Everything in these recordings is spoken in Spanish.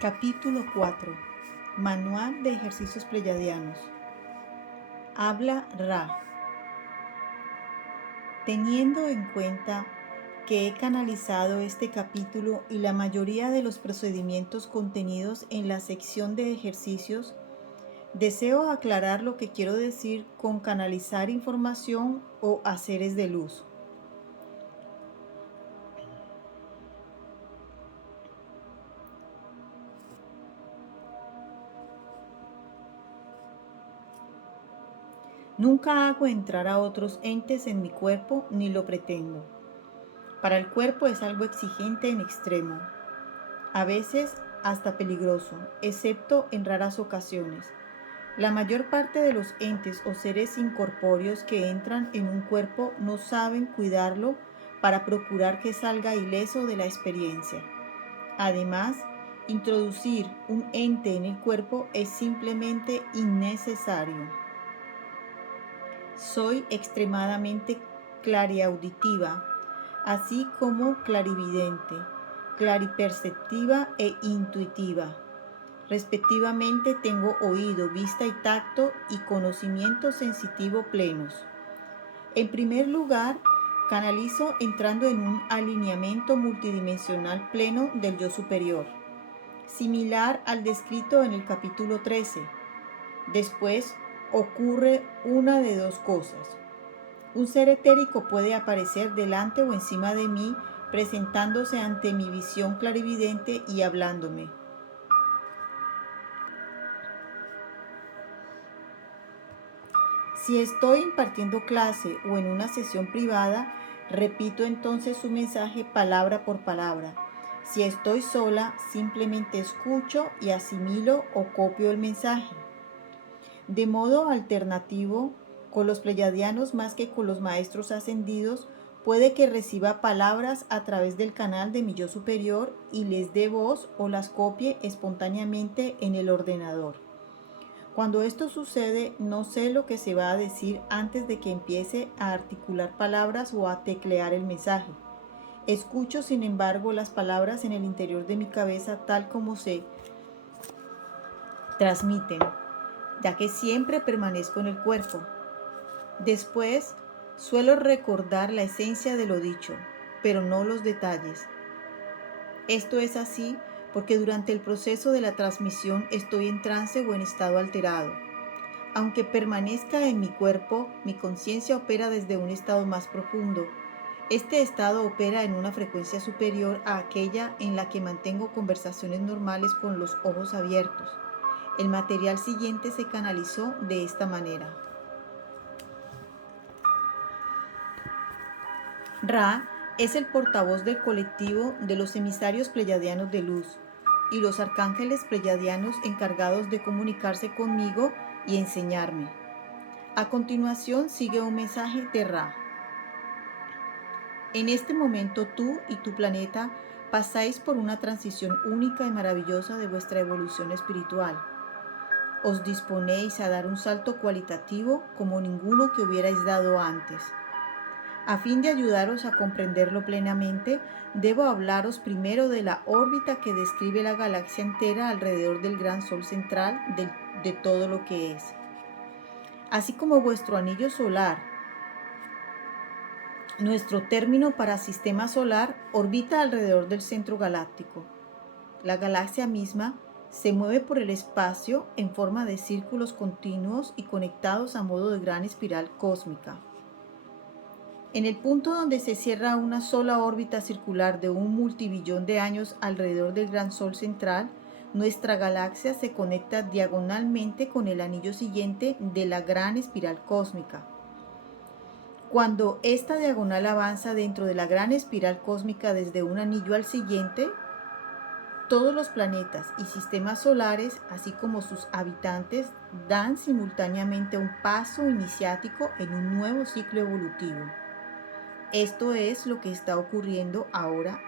Capítulo 4. Manual de ejercicios pleyadianos. Habla Ra. Teniendo en cuenta que he canalizado este capítulo y la mayoría de los procedimientos contenidos en la sección de ejercicios, deseo aclarar lo que quiero decir con canalizar información o haceres de luz. Nunca hago entrar a otros entes en mi cuerpo ni lo pretendo. Para el cuerpo es algo exigente en extremo, a veces hasta peligroso, excepto en raras ocasiones. La mayor parte de los entes o seres incorpóreos que entran en un cuerpo no saben cuidarlo para procurar que salga ileso de la experiencia. Además, introducir un ente en el cuerpo es simplemente innecesario. Soy extremadamente clariauditiva, así como clarividente, clariperceptiva e intuitiva. Respectivamente tengo oído, vista y tacto y conocimiento sensitivo plenos. En primer lugar, canalizo entrando en un alineamiento multidimensional pleno del yo superior, similar al descrito en el capítulo 13. Después ocurre una de dos cosas. Un ser etérico puede aparecer delante o encima de mí, presentándose ante mi visión clarividente y hablándome. Si estoy impartiendo clase o en una sesión privada, repito entonces su mensaje palabra por palabra. Si estoy sola, simplemente escucho y asimilo o copio el mensaje. De modo alternativo, con los pleyadianos más que con los maestros ascendidos, puede que reciba palabras a través del canal de mi yo superior y les dé voz o las copie espontáneamente en el ordenador. Cuando esto sucede, no sé lo que se va a decir antes de que empiece a articular palabras o a teclear el mensaje. Escucho, sin embargo, las palabras en el interior de mi cabeza tal como se transmiten, ya que siempre permanezco en el cuerpo. Después, suelo recordar la esencia de lo dicho, pero no los detalles. Esto es así porque durante el proceso de la transmisión estoy en trance o en estado alterado. Aunque permanezca en mi cuerpo, mi conciencia opera desde un estado más profundo. Este estado opera en una frecuencia superior a aquella en la que mantengo conversaciones normales con los ojos abiertos. El material siguiente se canalizó de esta manera. Ra es el portavoz del colectivo de los emisarios pleyadianos de luz y los arcángeles pleyadianos encargados de comunicarse conmigo y enseñarme. A continuación sigue un mensaje de Ra. En este momento tú y tu planeta pasáis por una transición única y maravillosa de vuestra evolución espiritual. Os disponéis a dar un salto cualitativo como ninguno que hubierais dado antes. A fin de ayudaros a comprenderlo plenamente, debo hablaros primero de la órbita que describe la galaxia entera alrededor del gran sol central de todo lo que es. Así como vuestro anillo solar, nuestro término para sistema solar, orbita alrededor del centro galáctico. La galaxia misma se mueve por el espacio en forma de círculos continuos y conectados a modo de gran espiral cósmica. En el punto donde se cierra una sola órbita circular de un multibillón de años alrededor del gran sol central, nuestra galaxia se conecta diagonalmente con el anillo siguiente de la gran espiral cósmica. Cuando esta diagonal avanza dentro de la gran espiral cósmica desde un anillo al siguiente, todos los planetas y sistemas solares, así como sus habitantes, dan simultáneamente un paso iniciático en un nuevo ciclo evolutivo. Esto es lo que está ocurriendo ahora,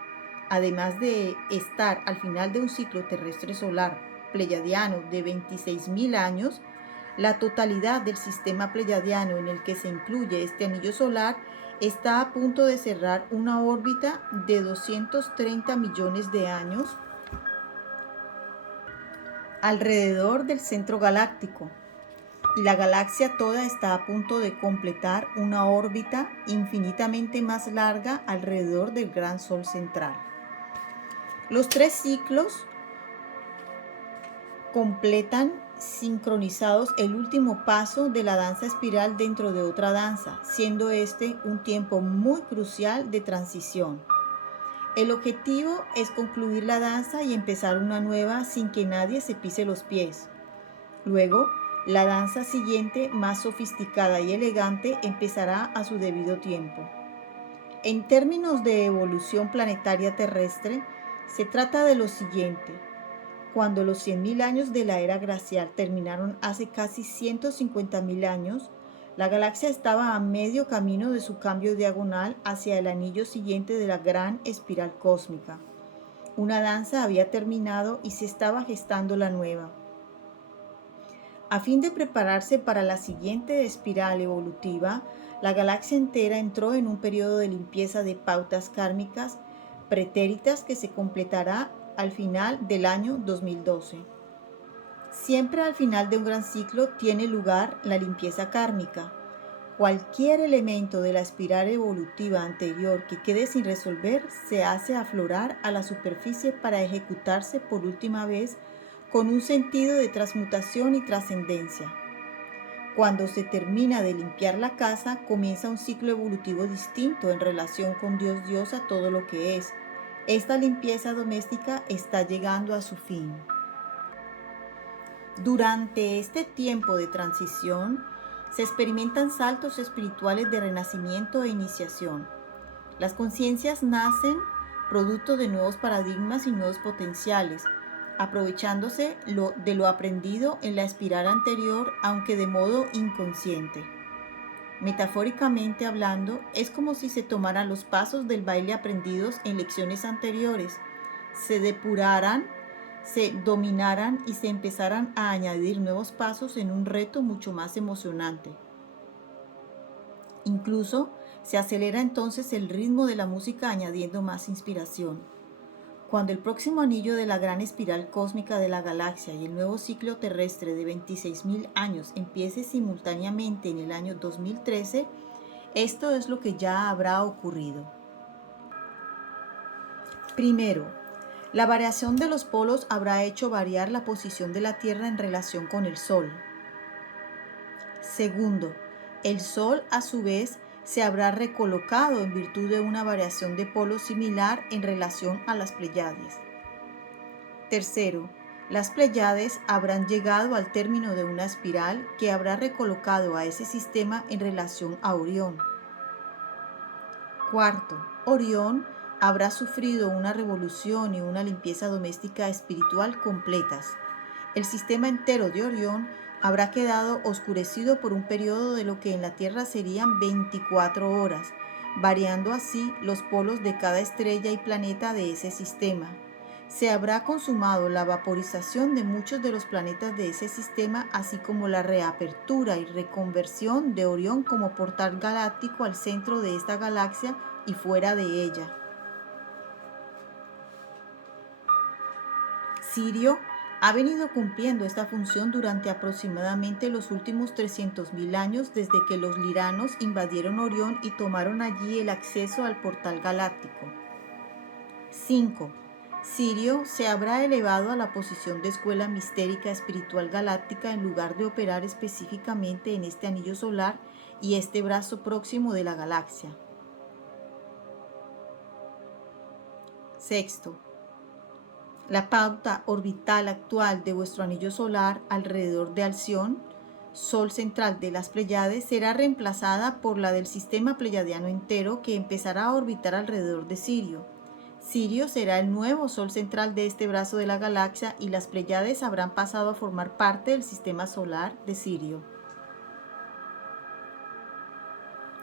además de estar al final de un ciclo terrestre solar pleyadiano de 26.000 años. La totalidad del sistema pleyadiano en el que se incluye este anillo solar está a punto de cerrar una órbita de 230 millones de años alrededor del centro galáctico, y la galaxia toda está a punto de completar una órbita infinitamente más larga alrededor del gran Sol central. Los 3 ciclos completan sincronizados el último paso de la danza espiral dentro de otra danza, siendo este un tiempo muy crucial de transición. El objetivo es concluir la danza y empezar una nueva sin que nadie se pise los pies. Luego, la danza siguiente, más sofisticada y elegante, empezará a su debido tiempo. En términos de evolución planetaria terrestre, se trata de lo siguiente. Cuando los 100.000 años de la era glacial terminaron hace casi 150.000 años, la galaxia estaba a medio camino de su cambio diagonal hacia el anillo siguiente de la gran espiral cósmica. Una danza había terminado y se estaba gestando la nueva. A fin de prepararse para la siguiente espiral evolutiva, la galaxia entera entró en un periodo de limpieza de pautas kármicas pretéritas que se completará al final del año 2012. Siempre al final de un gran ciclo tiene lugar la limpieza kármica. Cualquier elemento de la espiral evolutiva anterior que quede sin resolver se hace aflorar a la superficie para ejecutarse por última vez con un sentido de transmutación y trascendencia. Cuando se termina de limpiar la casa, comienza un ciclo evolutivo distinto en relación con Dios Diosa todo lo que es. Esta limpieza doméstica está llegando a su fin. Durante este tiempo de transición, se experimentan saltos espirituales de renacimiento e iniciación. Las conciencias nacen producto de nuevos paradigmas y nuevos potenciales, aprovechándose de lo aprendido en la espiral anterior, aunque de modo inconsciente. Metafóricamente hablando, es como si se tomaran los pasos del baile aprendidos en lecciones anteriores, se depuraran, se dominaran y se empezaran a añadir nuevos pasos en un reto mucho más emocionante. Incluso se acelera entonces el ritmo de la música añadiendo más inspiración. Cuando el próximo anillo de la gran espiral cósmica de la galaxia y el nuevo ciclo terrestre de 26.000 años empiece simultáneamente en el año 2013, esto es lo que ya habrá ocurrido. Primero, la variación de los polos habrá hecho variar la posición de la Tierra en relación con el Sol. Segundo, el Sol a su vez se habrá recolocado en virtud de una variación de polos similar en relación a las Pléyades. Tercero, las Pléyades habrán llegado al término de una espiral que habrá recolocado a ese sistema en relación a Orión. Cuarto, Orión habrá sufrido una revolución y una limpieza doméstica espiritual completas. El sistema entero de Orión habrá quedado oscurecido por un periodo de lo que en la Tierra serían 24 horas, variando así los polos de cada estrella y planeta de ese sistema. Se habrá consumado la vaporización de muchos de los planetas de ese sistema, así como la reapertura y reconversión de Orión como portal galáctico al centro de esta galaxia y fuera de ella. Sirio ha venido cumpliendo esta función durante aproximadamente los últimos 300.000 años desde que los liranos invadieron Orión y tomaron allí el acceso al portal galáctico. 5. Sirio se habrá elevado a la posición de escuela mistérica espiritual galáctica en lugar de operar específicamente en este anillo solar y este brazo próximo de la galaxia. Sexto, la pauta orbital actual de vuestro anillo solar alrededor de Alción, Sol central de las Pléyades, será reemplazada por la del sistema pleyadiano entero que empezará a orbitar alrededor de Sirio. Sirio será el nuevo Sol central de este brazo de la galaxia y las Pléyades habrán pasado a formar parte del sistema solar de Sirio.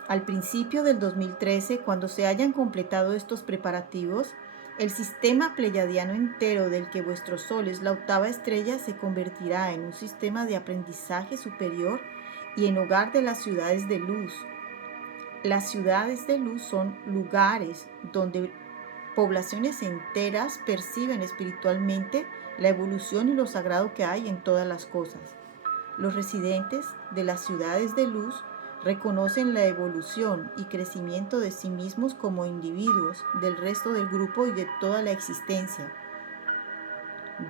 Al principio del 2013, cuando se hayan completado estos preparativos, el sistema pleyadiano entero del que vuestro Sol es la octava estrella se convertirá en un sistema de aprendizaje superior y en hogar de las ciudades de luz. Las ciudades de luz son lugares donde Poblaciones enteras perciben espiritualmente la evolución y lo sagrado que hay en todas las cosas. Los residentes de las ciudades de luz reconocen la evolución y crecimiento de sí mismos como individuos, del resto del grupo y de toda la existencia,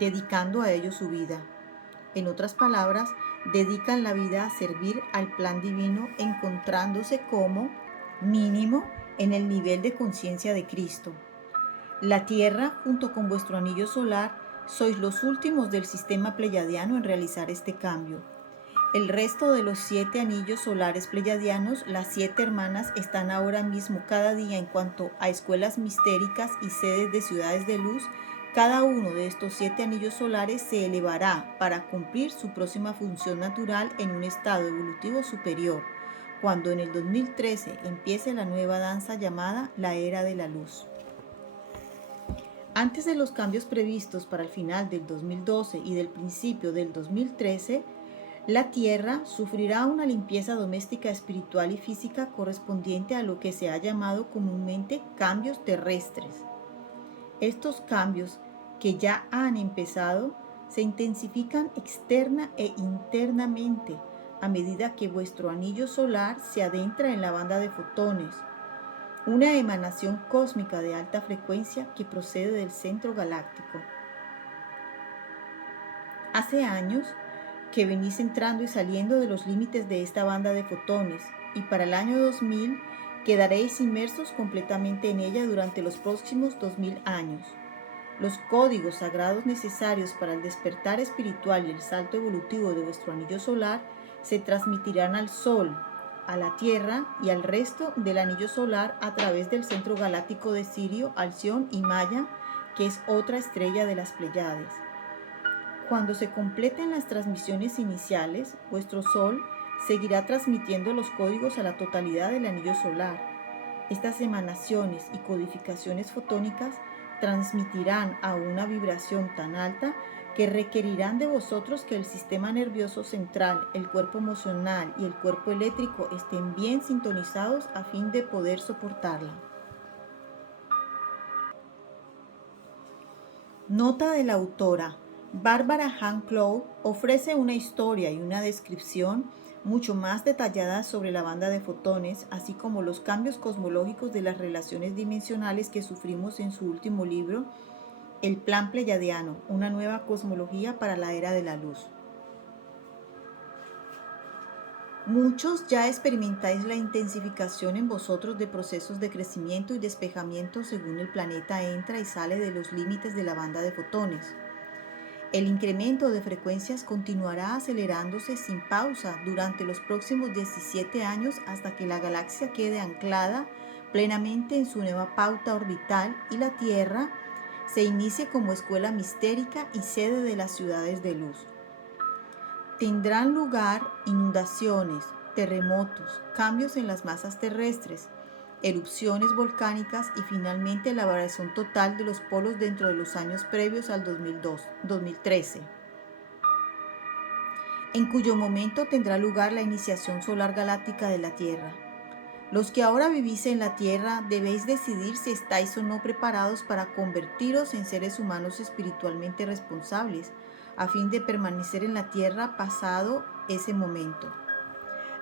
dedicando a ello su vida. En otras palabras, dedican la vida a servir al plan divino, encontrándose como mínimo en el nivel de conciencia de Cristo. La Tierra, junto con vuestro anillo solar, sois los últimos del sistema pleyadiano en realizar este cambio. El resto de los 7 anillos solares pleyadianos, las 7 hermanas, están ahora mismo cada día en cuanto a escuelas mistéricas y sedes de ciudades de luz. Cada uno de estos 7 anillos solares se elevará para cumplir su próxima función natural en un estado evolutivo superior, cuando en el 2013 empiece la nueva danza llamada la Era de la Luz. Antes de los cambios previstos para el final del 2012 y del principio del 2013, la Tierra sufrirá una limpieza doméstica, espiritual y física correspondiente a lo que se ha llamado comúnmente cambios terrestres. Estos cambios, que ya han empezado, se intensifican externa e internamente a medida que vuestro anillo solar se adentra en la banda de fotones, una emanación cósmica de alta frecuencia que procede del centro galáctico. Hace años que venís entrando y saliendo de los límites de esta banda de fotones, y para el año 2000 quedaréis inmersos completamente en ella durante los próximos 2000 años. Los códigos sagrados necesarios para el despertar espiritual y el salto evolutivo de vuestro anillo solar se transmitirán al Sol, a la Tierra y al resto del anillo solar a través del centro galáctico de Sirio, Alción y Maya, que es otra estrella de las Pléyades. Cuando se completen las transmisiones iniciales, vuestro Sol seguirá transmitiendo los códigos a la totalidad del anillo solar. Estas emanaciones y codificaciones fotónicas transmitirán a una vibración tan alta que requerirán de vosotros que el sistema nervioso central, el cuerpo emocional y el cuerpo eléctrico estén bien sintonizados a fin de poder soportarla. Nota de la autora. Barbara Ann Clough ofrece una historia y una descripción mucho más detalladas sobre la banda de fotones, así como los cambios cosmológicos de las relaciones dimensionales que sufrimos en su último libro, El Plan Pleyadiano, una nueva cosmología para la era de la luz. Muchos ya experimentáis la intensificación en vosotros de procesos de crecimiento y despejamiento según el planeta entra y sale de los límites de la banda de fotones. El incremento de frecuencias continuará acelerándose sin pausa durante los próximos 17 años hasta que la galaxia quede anclada plenamente en su nueva pauta orbital y la Tierra se inicie como escuela mistérica y sede de las ciudades de luz. Tendrán lugar inundaciones, terremotos, cambios en las masas terrestres, erupciones volcánicas y finalmente la variación total de los polos dentro de los años previos al 2013, en cuyo momento tendrá lugar la iniciación solar galáctica de la Tierra. Los que ahora vivís en la Tierra debéis decidir si estáis o no preparados para convertiros en seres humanos espiritualmente responsables, a fin de permanecer en la Tierra pasado ese momento.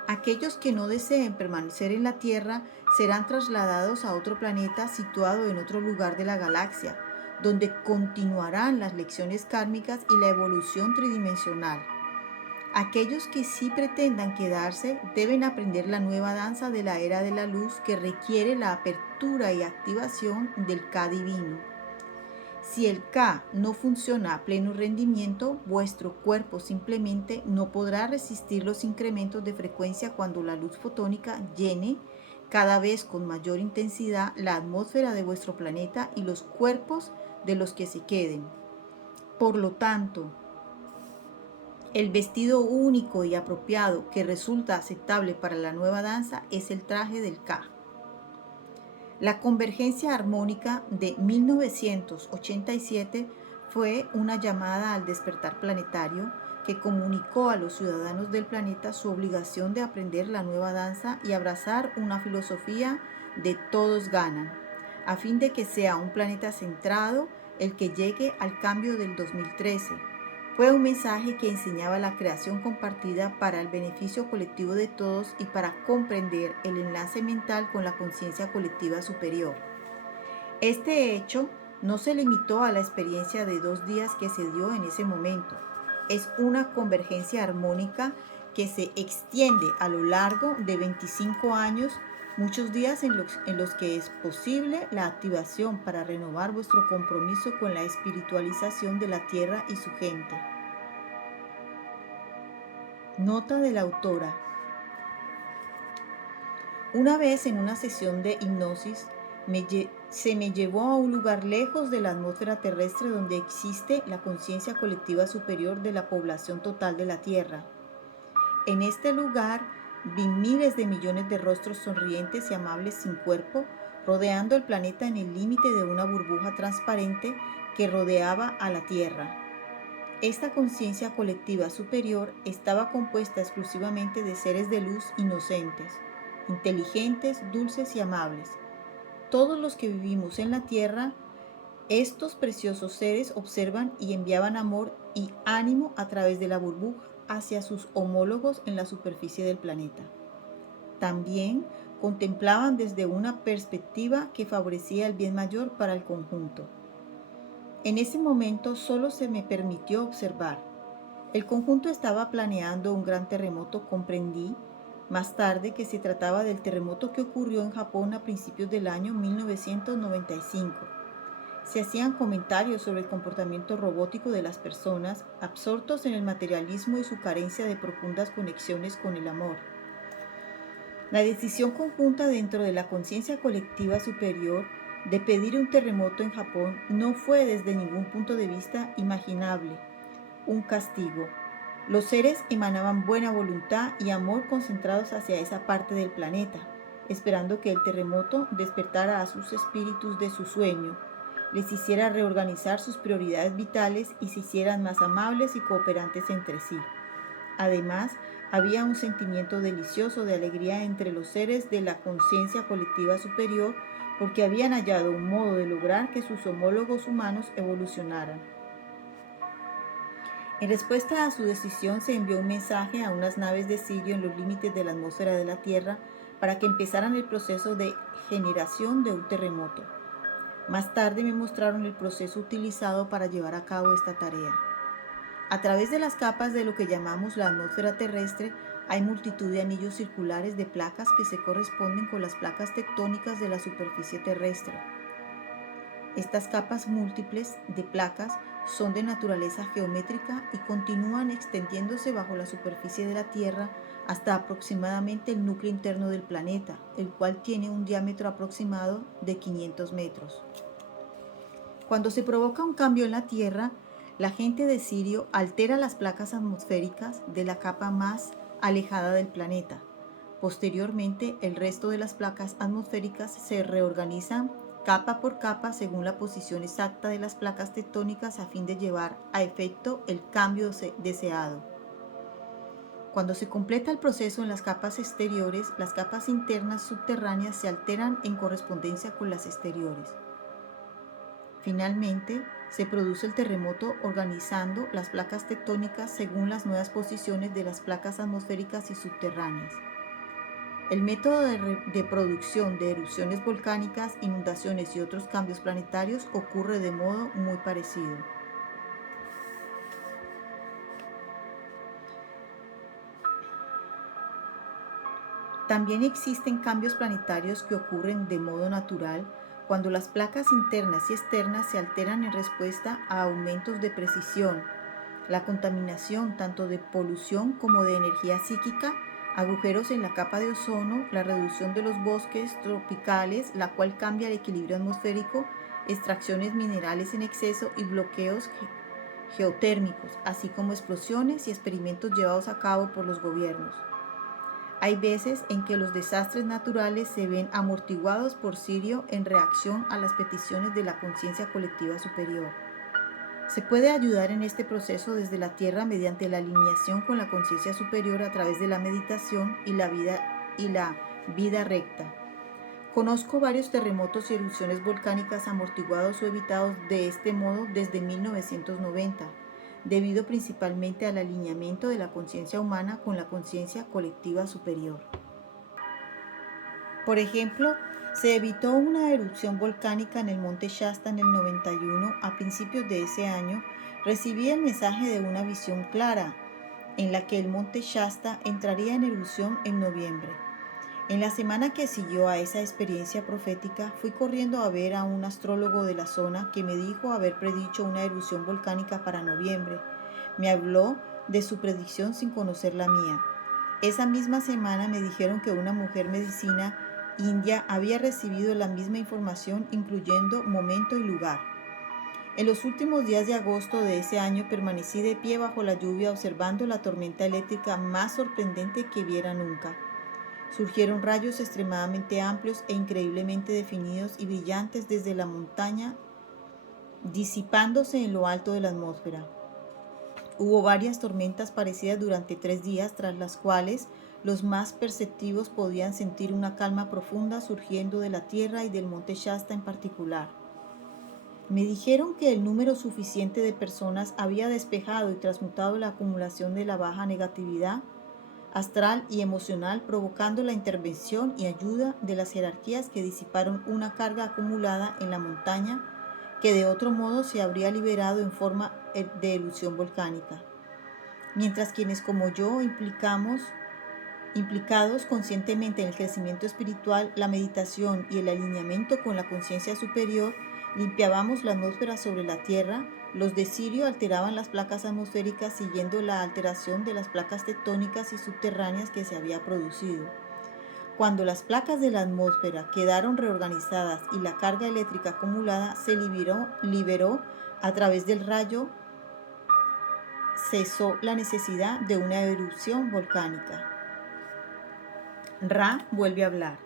Aquellos que no deseen permanecer en la Tierra serán trasladados a otro planeta situado en otro lugar de la galaxia, donde continuarán las lecciones kármicas y la evolución tridimensional. Aquellos que sí pretendan quedarse deben aprender la nueva danza de la era de la luz que requiere la apertura y activación del Ka divino. Si el Ka no funciona a pleno rendimiento, vuestro cuerpo simplemente no podrá resistir los incrementos de frecuencia cuando la luz fotónica llene cada vez con mayor intensidad la atmósfera de vuestro planeta y los cuerpos de los que se queden. Por lo tanto, el vestido único y apropiado que resulta aceptable para la nueva danza es el traje del Ka. La convergencia armónica de 1987 fue una llamada al despertar planetario que comunicó a los ciudadanos del planeta su obligación de aprender la nueva danza y abrazar una filosofía de todos ganan. a fin de que sea un planeta centrado el que llegue al cambio del 2013. Fue un mensaje que enseñaba la creación compartida para el beneficio colectivo de todos y para comprender el enlace mental con la conciencia colectiva superior. Este hecho no se limitó a la experiencia de 2 días que se dio en ese momento. Es una convergencia armónica que se extiende a lo largo de 25 años, muchos días en los que es posible la activación para renovar vuestro compromiso con la espiritualización de la tierra y su gente. Nota de la autora. Una vez en una sesión de hipnosis, se me llevó a un lugar lejos de la atmósfera terrestre donde existe la conciencia colectiva superior de la población total de la Tierra. En este lugar vi miles de millones de rostros sonrientes y amables sin cuerpo, rodeando el planeta en el límite de una burbuja transparente que rodeaba a la Tierra. Esta conciencia colectiva superior estaba compuesta exclusivamente de seres de luz inocentes, inteligentes, dulces y amables. Todos los que vivimos en la Tierra, estos preciosos seres observan y enviaban amor y ánimo a través de la burbuja hacia sus homólogos en la superficie del planeta. También contemplaban desde una perspectiva que favorecía el bien mayor para el conjunto. En ese momento solo se me permitió observar. El conjunto estaba planeando un gran terremoto, comprendí más tarde que se trataba del terremoto que ocurrió en Japón a principios del año 1995. Se hacían comentarios sobre el comportamiento robótico de las personas, absortos en el materialismo y su carencia de profundas conexiones con el amor. La decisión conjunta dentro de la conciencia colectiva superior de pedir un terremoto en Japón no fue desde ningún punto de vista imaginable un castigo. Los seres emanaban buena voluntad y amor concentrados hacia esa parte del planeta, esperando que el terremoto despertara a sus espíritus de su sueño, les hiciera reorganizar sus prioridades vitales y se hicieran más amables y cooperantes entre sí. Además, había un sentimiento delicioso de alegría entre los seres de la conciencia colectiva superior porque habían hallado un modo de lograr que sus homólogos humanos evolucionaran. En respuesta a su decisión se envió un mensaje a unas naves de Sirio en los límites de la atmósfera de la Tierra para que empezaran el proceso de generación de un terremoto. Más tarde me mostraron el proceso utilizado para llevar a cabo esta tarea. A través de las capas de lo que llamamos la atmósfera terrestre hay multitud de anillos circulares de placas que se corresponden con las placas tectónicas de la superficie terrestre. Estas capas múltiples de placas son de naturaleza geométrica y continúan extendiéndose bajo la superficie de la Tierra hasta aproximadamente el núcleo interno del planeta, el cual tiene un diámetro aproximado de 500 metros. Cuando se provoca un cambio en la Tierra, la gente de Sirio altera las placas atmosféricas de la capa más alejada del planeta. Posteriormente, el resto de las placas atmosféricas se reorganizan capa por capa según la posición exacta de las placas tectónicas a fin de llevar a efecto el cambio deseado. Cuando se completa el proceso en las capas exteriores, las capas internas subterráneas se alteran en correspondencia con las exteriores. Finalmente, se produce el terremoto organizando las placas tectónicas según las nuevas posiciones de las placas atmosféricas y subterráneas. El método de producción de erupciones volcánicas, inundaciones y otros cambios planetarios ocurre de modo muy parecido. También existen cambios planetarios que ocurren de modo natural cuando las placas internas y externas se alteran en respuesta a aumentos de precisión, la contaminación tanto de polución como de energía psíquica, agujeros en la capa de ozono, la reducción de los bosques tropicales, la cual cambia el equilibrio atmosférico, extracciones minerales en exceso y bloqueos geotérmicos, así como explosiones y experimentos llevados a cabo por los gobiernos. Hay veces en que los desastres naturales se ven amortiguados por Sirio en reacción a las peticiones de la conciencia colectiva superior. Se puede ayudar en este proceso desde la Tierra mediante la alineación con la conciencia superior a través de la meditación y la vida recta. Conozco varios terremotos y erupciones volcánicas amortiguados o evitados de este modo desde 1990, debido principalmente al alineamiento de la conciencia humana con la conciencia colectiva superior. Por ejemplo, se evitó una erupción volcánica en el monte Shasta en el 91. A principios de ese año, recibí el mensaje de una visión clara, en la que el monte Shasta entraría en erupción en noviembre. En la semana que siguió a esa experiencia profética, fui corriendo a ver a un astrólogo de la zona que me dijo haber predicho una erupción volcánica para noviembre. Me habló de su predicción sin conocer la mía. Esa misma semana me dijeron que una mujer medicina india había recibido la misma información, incluyendo momento y lugar. En los últimos días de agosto de ese año permanecí de pie bajo la lluvia observando la tormenta eléctrica más sorprendente que viera nunca. Surgieron rayos extremadamente amplios e increíblemente definidos y brillantes desde la montaña, disipándose en lo alto de la atmósfera. Hubo varias tormentas parecidas durante 3 días, tras las cuales los más perceptivos podían sentir una calma profunda surgiendo de la tierra y del monte Shasta en particular. Me dijeron que el número suficiente de personas había despejado y transmutado la acumulación de la baja negatividad astral y emocional, provocando la intervención y ayuda de las jerarquías que disiparon una carga acumulada en la montaña que de otro modo se habría liberado en forma de erupción volcánica. Mientras quienes como yo implicados conscientemente en el crecimiento espiritual, la meditación y el alineamiento con la conciencia superior, limpiábamos la atmósfera sobre la Tierra, los de Sirio alteraban las placas atmosféricas siguiendo la alteración de las placas tectónicas y subterráneas que se había producido. Cuando las placas de la atmósfera quedaron reorganizadas y la carga eléctrica acumulada se liberó a través del rayo, cesó la necesidad de una erupción volcánica. Ra vuelve a hablar.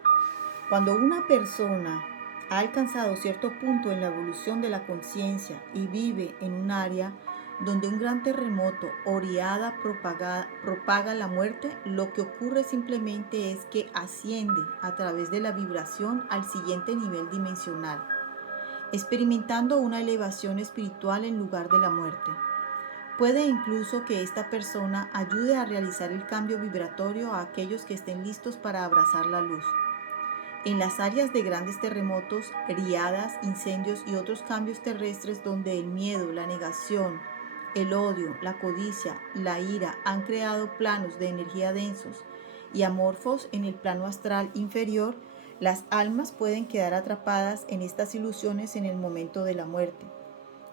Cuando una persona ha alcanzado cierto punto en la evolución de la conciencia y vive en un área donde un gran terremoto o riada propaga la muerte, lo que ocurre simplemente es que asciende a través de la vibración al siguiente nivel dimensional, experimentando una elevación espiritual en lugar de la muerte. Puede incluso que esta persona ayude a realizar el cambio vibratorio a aquellos que estén listos para abrazar la luz. En las áreas de grandes terremotos, riadas, incendios y otros cambios terrestres donde el miedo, la negación, el odio, la codicia, la ira han creado planos de energía densos y amorfos en el plano astral inferior, las almas pueden quedar atrapadas en estas ilusiones en el momento de la muerte.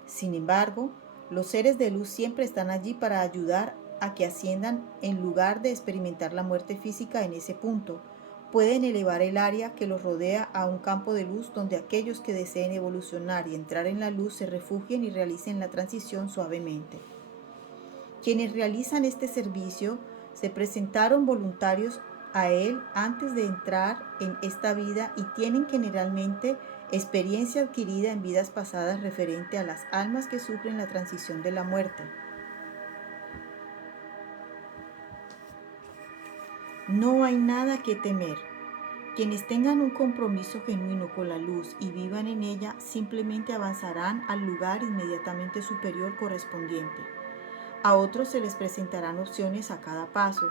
Sin embargo, los seres de luz siempre están allí para ayudar a que asciendan en lugar de experimentar la muerte física en ese punto. Pueden elevar el área que los rodea a un campo de luz donde aquellos que deseen evolucionar y entrar en la luz se refugien y realicen la transición suavemente. Quienes realizan este servicio se presentaron voluntarios a él antes de entrar en esta vida y tienen generalmente experiencia adquirida en vidas pasadas referente a las almas que sufren la transición de la muerte. No hay nada que temer. Quienes tengan un compromiso genuino con la luz y vivan en ella simplemente avanzarán al lugar inmediatamente superior correspondiente. A otros se les presentarán opciones a cada paso.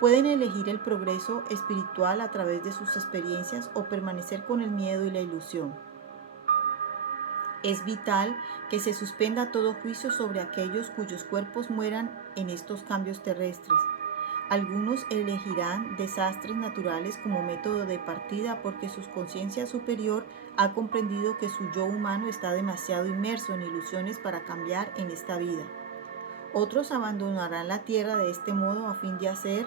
Pueden elegir el progreso espiritual a través de sus experiencias o permanecer con el miedo y la ilusión. Es vital que se suspenda todo juicio sobre aquellos cuyos cuerpos mueran en estos cambios terrestres. Algunos elegirán desastres naturales como método de partida porque su conciencia superior ha comprendido que su yo humano está demasiado inmerso en ilusiones para cambiar en esta vida. Otros abandonarán la tierra de este modo a fin de hacer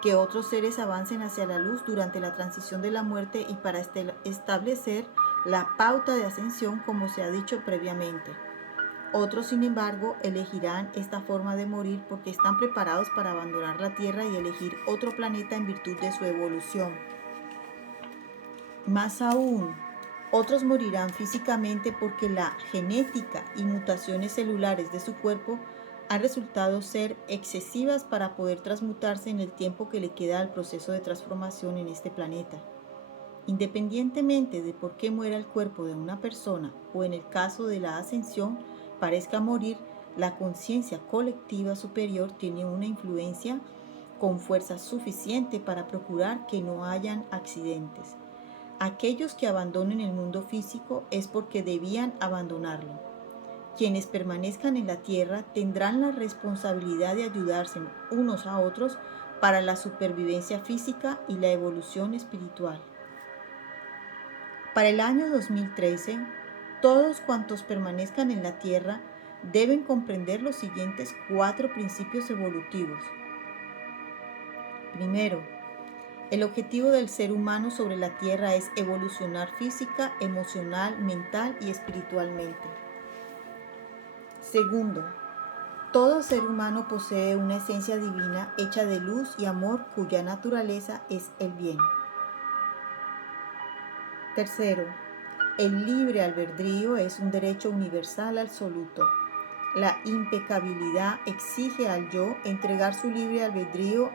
que otros seres avancen hacia la luz durante la transición de la muerte y para establecer la pauta de ascensión como se ha dicho previamente. Otros, sin embargo, elegirán esta forma de morir porque están preparados para abandonar la Tierra y elegir otro planeta en virtud de su evolución. Más aún, otros morirán físicamente porque la genética y mutaciones celulares de su cuerpo han resultado ser excesivas para poder transmutarse en el tiempo que le queda al proceso de transformación en este planeta. Independientemente de por qué muera el cuerpo de una persona o en el caso de la ascensión parezca morir, la conciencia colectiva superior tiene una influencia con fuerza suficiente para procurar que no hayan accidentes. Aquellos que abandonen el mundo físico es porque debían abandonarlo. Quienes permanezcan en la tierra tendrán la responsabilidad de ayudarse unos a otros para la supervivencia física y la evolución espiritual. Para el año 2013, todos cuantos permanezcan en la tierra deben comprender los siguientes 4 principios evolutivos. Primero, el objetivo del ser humano sobre la tierra es evolucionar física, emocional, mental y espiritualmente. Segundo, todo ser humano posee una esencia divina hecha de luz y amor cuya naturaleza es el bien. Tercero, el libre albedrío es un derecho universal absoluto. La impecabilidad exige al yo entregar su libre albedrío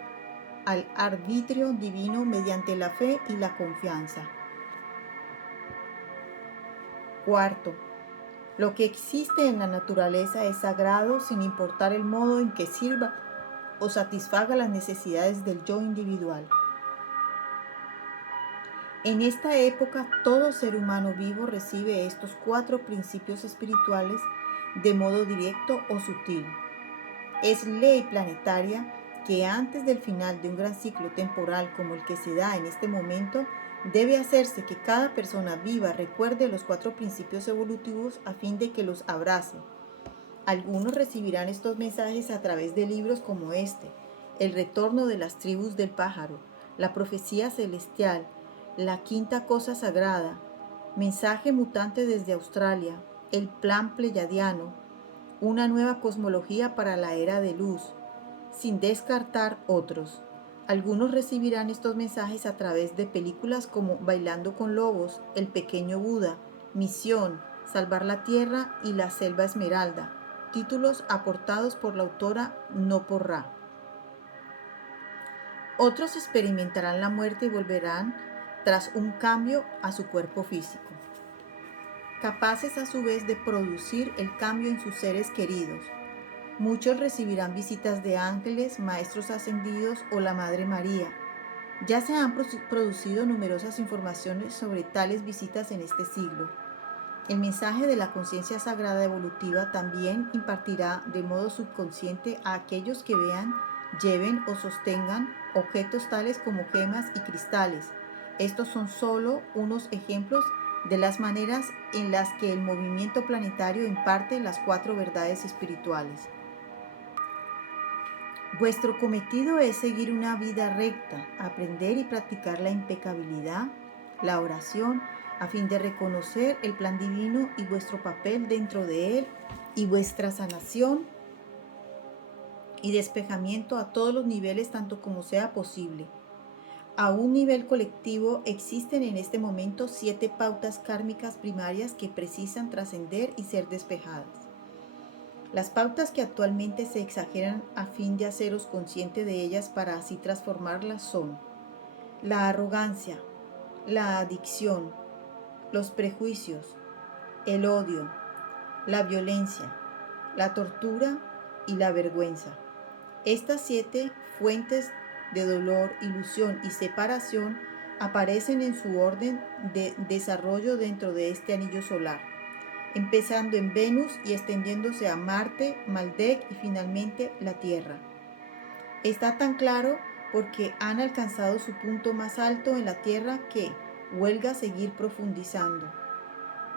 al arbitrio divino mediante la fe y la confianza. Cuarto, lo que existe en la naturaleza es sagrado sin importar el modo en que sirva o satisfaga las necesidades del yo individual. En esta época, todo ser humano vivo recibe estos 4 principios espirituales de modo directo o sutil. Es ley planetaria que antes del final de un gran ciclo temporal como el que se da en este momento, debe hacerse que cada persona viva recuerde los 4 principios evolutivos a fin de que los abrace. Algunos recibirán estos mensajes a través de libros como este, El retorno de las tribus del pájaro, La profecía celestial, La quinta cosa sagrada, Mensaje mutante desde Australia, El plan pleyadiano, Una nueva cosmología para la era de luz, sin descartar otros. Algunos recibirán estos mensajes a través de películas como Bailando con Lobos, El pequeño Buda, Misión, Salvar la Tierra y La Selva Esmeralda, títulos aportados por la autora Nopor Ra. Otros experimentarán la muerte y volverán tras un cambio a su cuerpo físico, capaces a su vez de producir el cambio en sus seres queridos. Muchos recibirán visitas de ángeles, maestros ascendidos o la Madre María. Ya se han producido numerosas informaciones sobre tales visitas en este siglo. El mensaje de la conciencia sagrada evolutiva también impartirá de modo subconsciente a aquellos que vean, lleven o sostengan objetos tales como gemas y cristales. Estos son solo unos ejemplos de las maneras en las que el movimiento planetario imparte las 4 verdades espirituales. Vuestro cometido es seguir una vida recta, aprender y practicar la impecabilidad, la oración, a fin de reconocer el plan divino y vuestro papel dentro de él y vuestra sanación y despejamiento a todos los niveles tanto como sea posible. A un nivel colectivo existen en este momento 7 pautas kármicas primarias que precisan trascender y ser despejadas. Las pautas que actualmente se exageran a fin de haceros consciente de ellas para así transformarlas son la arrogancia, la adicción, los prejuicios, el odio, la violencia, la tortura y la vergüenza. Estas 7 fuentes de dolor, ilusión y separación aparecen en su orden de desarrollo dentro de este anillo solar, empezando en Venus y extendiéndose a Marte, Maldek y finalmente la Tierra. Está tan claro porque han alcanzado su punto más alto en la Tierra que huelga seguir profundizando.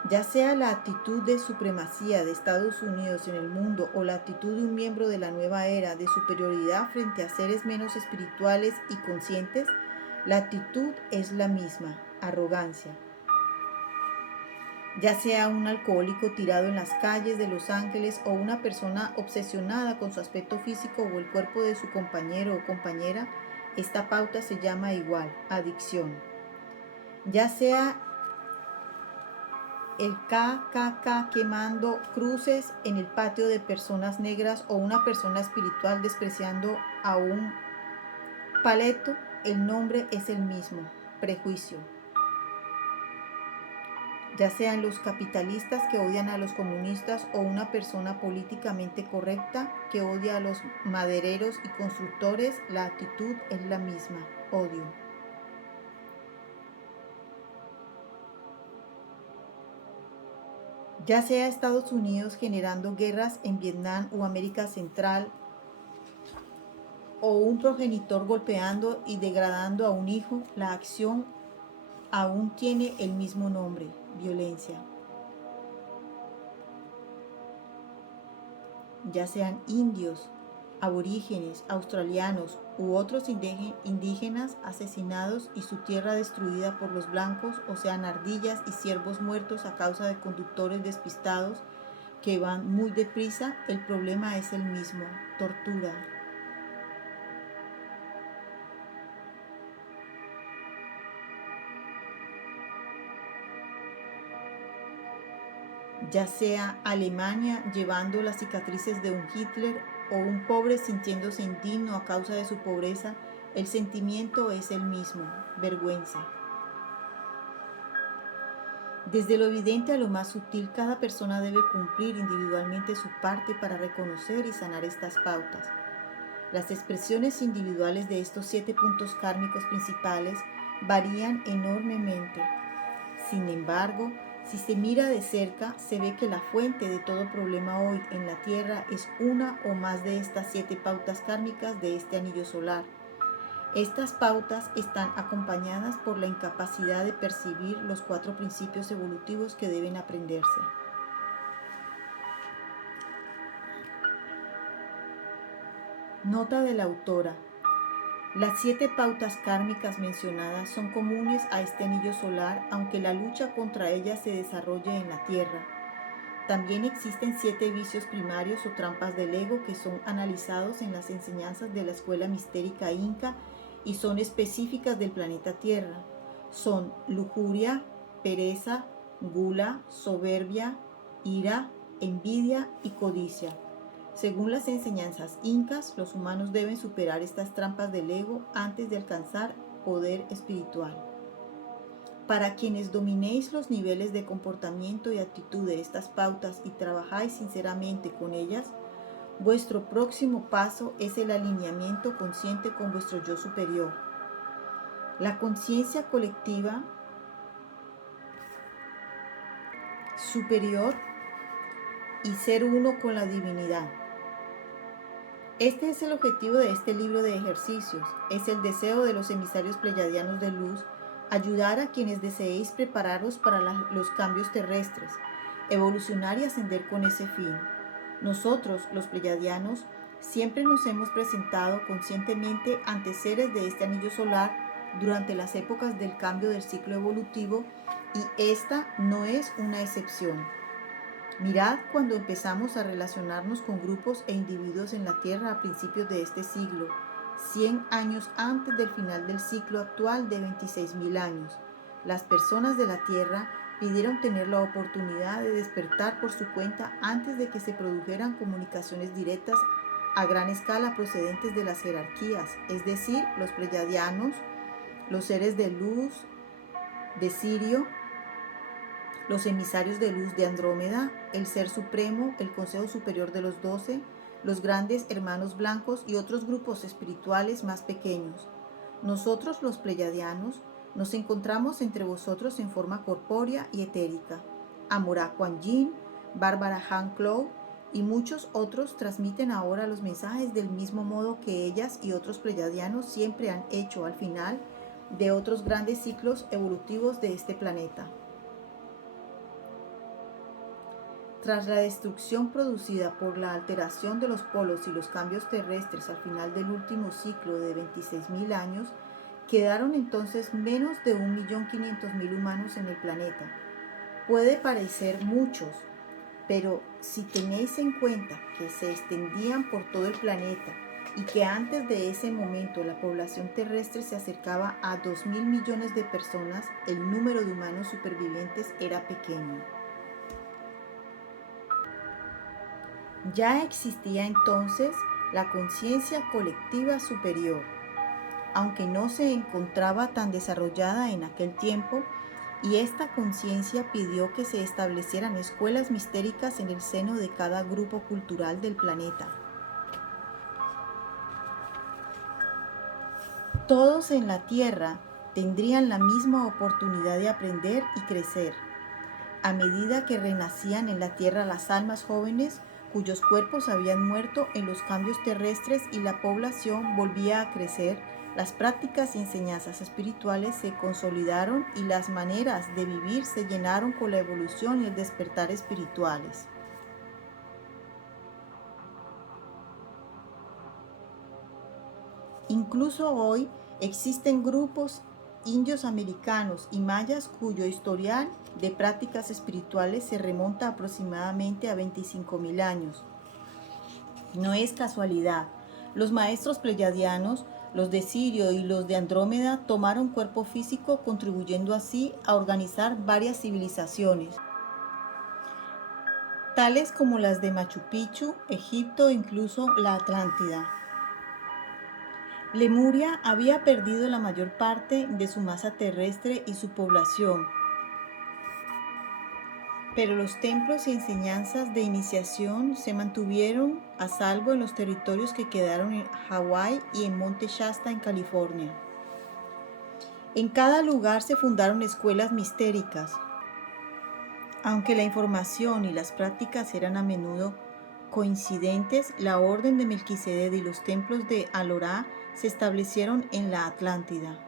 Ya sea la actitud de supremacía de Estados Unidos en el mundo o la actitud de un miembro de la nueva era de superioridad frente a seres menos espirituales y conscientes, la actitud es la misma, arrogancia. Ya sea un alcohólico tirado en las calles de Los Ángeles o una persona obsesionada con su aspecto físico o el cuerpo de su compañero o compañera, esta pauta se llama igual, adicción. Ya sea el KKK quemando cruces en el patio de personas negras o una persona espiritual despreciando a un paleto, el nombre es el mismo, prejuicio. ya sean los capitalistas que odian a los comunistas o una persona políticamente correcta que odia a los madereros y constructores, la actitud es la misma, odio. Ya sea Estados Unidos generando guerras en Vietnam o América Central, o un progenitor golpeando y degradando a un hijo, la acción aún tiene el mismo nombre, violencia. Ya sean indios, aborígenes, australianos u otros indígenas asesinados y su tierra destruida por los blancos, o sean ardillas y ciervos muertos a causa de conductores despistados que van muy deprisa, el problema es el mismo, tortura. Ya sea Alemania llevando las cicatrices de un Hitler o un pobre sintiéndose indigno a causa de su pobreza, el sentimiento es el mismo, vergüenza. Desde lo evidente a lo más sutil, cada persona debe cumplir individualmente su parte para reconocer y sanar estas pautas. Las expresiones individuales de estos 7 puntos kármicos principales varían enormemente. Sin embargo, si se mira de cerca, se ve que la fuente de todo problema hoy en la Tierra es una o más de estas 7 pautas kármicas de este anillo solar. Estas pautas están acompañadas por la incapacidad de percibir los 4 principios evolutivos que deben aprenderse. Nota de la autora. Las 7 pautas kármicas mencionadas son comunes a este anillo solar, aunque la lucha contra ellas se desarrolle en la Tierra. También existen 7 vicios primarios o trampas del ego que son analizados en las enseñanzas de la escuela mistérica inca y son específicas del planeta Tierra. Son lujuria, pereza, gula, soberbia, ira, envidia y codicia. Según las enseñanzas incas, los humanos deben superar estas trampas del ego antes de alcanzar poder espiritual. Para quienes dominéis los niveles de comportamiento y actitud de estas pautas y trabajáis sinceramente con ellas, vuestro próximo paso es el alineamiento consciente con vuestro yo superior. La conciencia colectiva superior y ser uno con la divinidad. Este es el objetivo de este libro de ejercicios. Es el deseo de los emisarios pleyadianos de luz ayudar a quienes deseéis prepararos para los cambios terrestres, evolucionar y ascender con ese fin. Nosotros, los pleyadianos, siempre nos hemos presentado conscientemente ante seres de este anillo solar durante las épocas del cambio del ciclo evolutivo y esta no es una excepción. Mirad cuando empezamos a relacionarnos con grupos e individuos en la Tierra a principios de este siglo, 100 años antes del final del ciclo actual de 26.000 años. Las personas de la Tierra pidieron tener la oportunidad de despertar por su cuenta antes de que se produjeran comunicaciones directas a gran escala procedentes de las jerarquías, es decir, los pleyadianos, los seres de luz de Sirio, los emisarios de luz de Andrómeda, el Ser Supremo, el Consejo Superior de los 12, los grandes hermanos blancos y otros grupos espirituales más pequeños. Nosotros, los pleyadianos, nos encontramos entre vosotros en forma corpórea y etérica. Amora Kuan Yin, Bárbara Han Clow y muchos otros transmiten ahora los mensajes del mismo modo que ellas y otros pleyadianos siempre han hecho al final de otros grandes ciclos evolutivos de este planeta. Tras la destrucción producida por la alteración de los polos y los cambios terrestres al final del último ciclo de 26.000 años, quedaron entonces menos de 1.500.000 humanos en el planeta. Puede parecer muchos, pero si tenéis en cuenta que se extendían por todo el planeta y que antes de ese momento la población terrestre se acercaba a 2.000 millones de personas, el número de humanos supervivientes era pequeño. Ya existía entonces la conciencia colectiva superior. Aunque no se encontraba tan desarrollada en aquel tiempo, y esta conciencia pidió que se establecieran escuelas mistéricas en el seno de cada grupo cultural del planeta. Todos en la Tierra tendrían la misma oportunidad de aprender y crecer. A medida que renacían en la Tierra las almas jóvenes, cuyos cuerpos habían muerto en los cambios terrestres y la población volvía a crecer, las prácticas y enseñanzas espirituales se consolidaron y las maneras de vivir se llenaron con la evolución y el despertar espirituales. Incluso hoy existen grupos indios americanos y mayas cuyo historial de prácticas espirituales se remonta aproximadamente a 25.000 años. No es casualidad. Los maestros pleyadianos, los de Sirio y los de Andrómeda tomaron cuerpo físico, contribuyendo así a organizar varias civilizaciones, tales como las de Machu Picchu, Egipto e incluso la Atlántida. Lemuria había perdido la mayor parte de su masa terrestre y su población, pero los templos y enseñanzas de iniciación se mantuvieron a salvo en los territorios que quedaron en Hawái y en Monte Shasta en California. En cada lugar se fundaron escuelas mistéricas. Aunque la información y las prácticas eran a menudo coincidentes, la orden de Melquisedec y los templos de Alorá se establecieron en la Atlántida.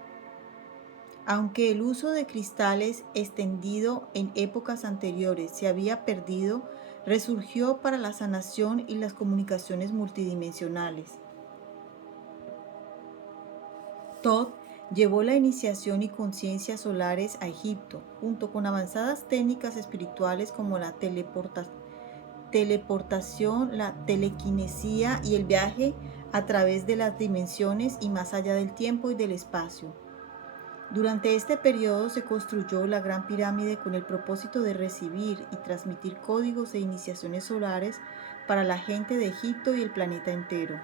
Aunque el uso de cristales extendido en épocas anteriores se había perdido, resurgió para la sanación y las comunicaciones multidimensionales. Todd llevó la iniciación y conciencia solares a Egipto, junto con avanzadas técnicas espirituales como la teleportación, la telequinesia y el viaje a través de las dimensiones y más allá del tiempo y del espacio. Durante este periodo se construyó la Gran Pirámide con el propósito de recibir y transmitir códigos e iniciaciones solares para la gente de Egipto y el planeta entero.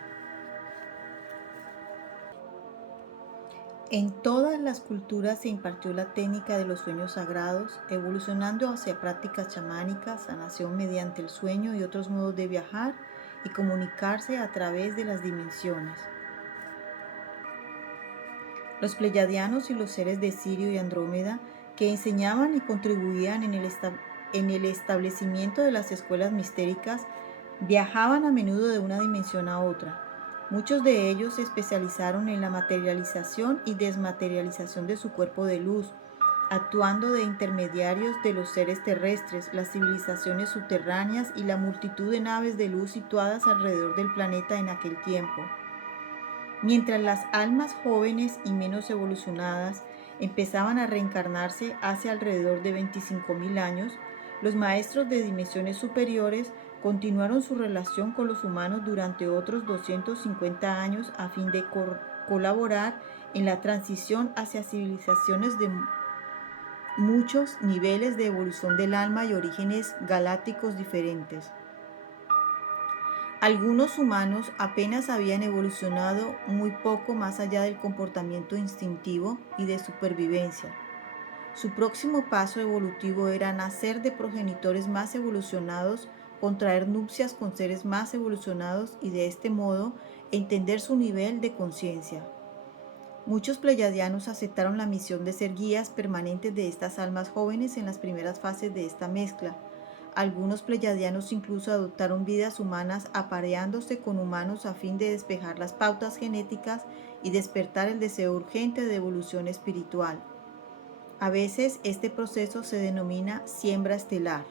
En todas las culturas se impartió la técnica de los sueños sagrados, evolucionando hacia prácticas chamánicas, sanación mediante el sueño y otros modos de viajar y comunicarse a través de las dimensiones. Los pleyadianos y los seres de Sirio y Andrómeda, que enseñaban y contribuían en el establecimiento de las escuelas mistéricas, viajaban a menudo de una dimensión a otra. Muchos de ellos se especializaron en la materialización y desmaterialización de su cuerpo de luz, actuando de intermediarios de los seres terrestres, las civilizaciones subterráneas y la multitud de naves de luz situadas alrededor del planeta en aquel tiempo. Mientras las almas jóvenes y menos evolucionadas empezaban a reencarnarse hace alrededor de 25.000 años, los maestros de dimensiones superiores continuaron su relación con los humanos durante otros 250 años a fin de colaborar en la transición hacia civilizaciones de muchos niveles de evolución del alma y orígenes galácticos diferentes. Algunos humanos apenas habían evolucionado muy poco más allá del comportamiento instintivo y de supervivencia. Su próximo paso evolutivo era nacer de progenitores más evolucionados, contraer nupcias con seres más evolucionados y de este modo entender su nivel de conciencia. Muchos pleyadianos aceptaron la misión de ser guías permanentes de estas almas jóvenes en las primeras fases de esta mezcla. Algunos pleyadianos incluso adoptaron vidas humanas apareándose con humanos a fin de despejar las pautas genéticas y despertar el deseo urgente de evolución espiritual. A veces este proceso se denomina siembra estelar.